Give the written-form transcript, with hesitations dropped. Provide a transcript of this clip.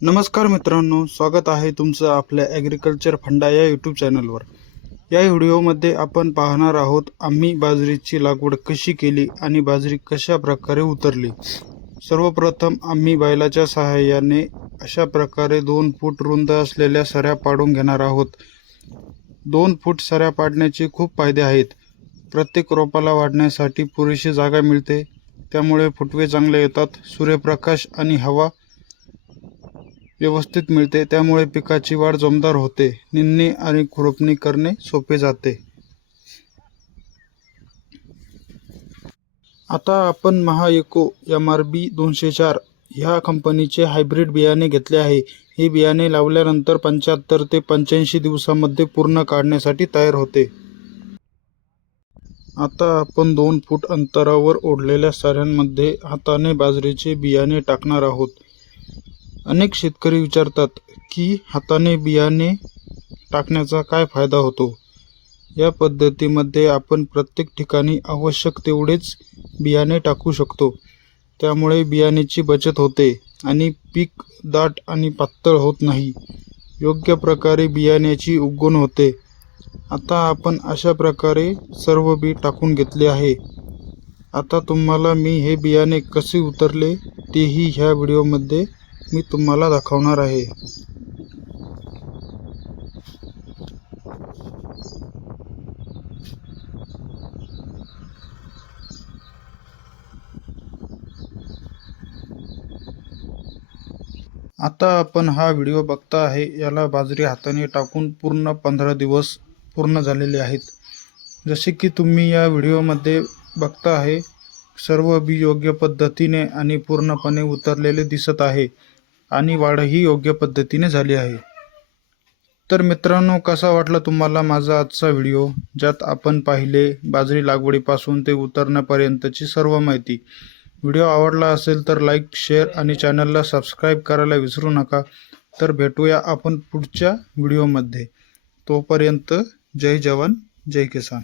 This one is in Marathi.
नमस्कार मित्रांनो, स्वागत आहे तुमचं आपल्या ॲग्रिकल्चर फंडा या यूट्यूब चॅनलवर। या व्हिडिओमध्ये आपण पाहणार आहोत आम्ही बाजरीची लागवड कशी केली आणि बाजरी कशा प्रकारे उतरली। सर्वप्रथम आम्ही बैलाच्या सहाय्याने अशा प्रकारे 2 फूट रुंद असलेल्या सऱ्या पाडून घेणार आहोत। 2 फूट सऱ्या पाडण्याचे खूप फायदे आहेत। प्रत्येक रोपाला वाढण्यासाठी पुरेशी जागा मिळते, त्यामुळे फुटवे चांगले येतात। सूर्यप्रकाश आणि हवा व्यवस्थित मिळते, त्यामुळे पिकाची वाढ जोमदार होते। निंदणी आणि खुरपणी करणे सोपे जाते। आता आपण महाएको MRB 204 ह्या कंपनीचे हायब्रिड बियाणे घेतले आहे। हे बियाणे लावल्यानंतर 75 ते 85 दिवसांमध्ये पूर्ण काढण्यासाठी तयार होते। आता आपण 2 फूट अंतरावर ओढलेल्या साऱ्यांमध्ये हाताने बाजरीचे बियाणे टाकणार आहोत। अनेक शेतकरी विचारतात की हाताने बियाणे टाकण्याचा काय फायदा होतो। या पद्धतीमध्ये आपण प्रत्येक ठिकाणी आवश्यक तेवढेच बियाणे टाकू शकतो, त्यामुळे बियाण्याची बचत होते आणि पीक दाट आणि पातळ होत नाही। योग्य प्रकारे बियाण्याची उगवण होते। आता आपण अशा प्रकारे सर्व बी टाकून घेतले आहे। आता तुम्हाला मी हे बियाणे कसे उतरले तेही ह्या व्हिडिओमध्ये मी तुम्हाला दाखवणार आहे। आता आपण हा व्हिडिओ बघता आहे, याला बाजरी हाताने टाकून पूर्ण 15 दिवस पूर्ण झालेले आहेत। जसे की तुम्ही या व्हिडिओमध्ये बघता आहे, सर्व बी योग्य पद्धतीने आणि पूर्णपणे उतरलेले दिसत आहे आणि वाढही योग्य पद्धतीने झाली आहे। तर मित्रांनो, कसा वाटला तुम्हाला माझा आजचा व्हिडिओ, ज्यात आपण पाहिले बाजरी लागवडीपासून ते उतरण्यापर्यंतची सर्व माहिती। व्हिडिओ आवडला असेल तर लाईक, शेअर आणि चॅनलला सबस्क्राईब करायला विसरू नका। तर भेटूया आपण पुढच्या व्हिडिओमध्ये। तोपर्यंत जय जवान जय किसान।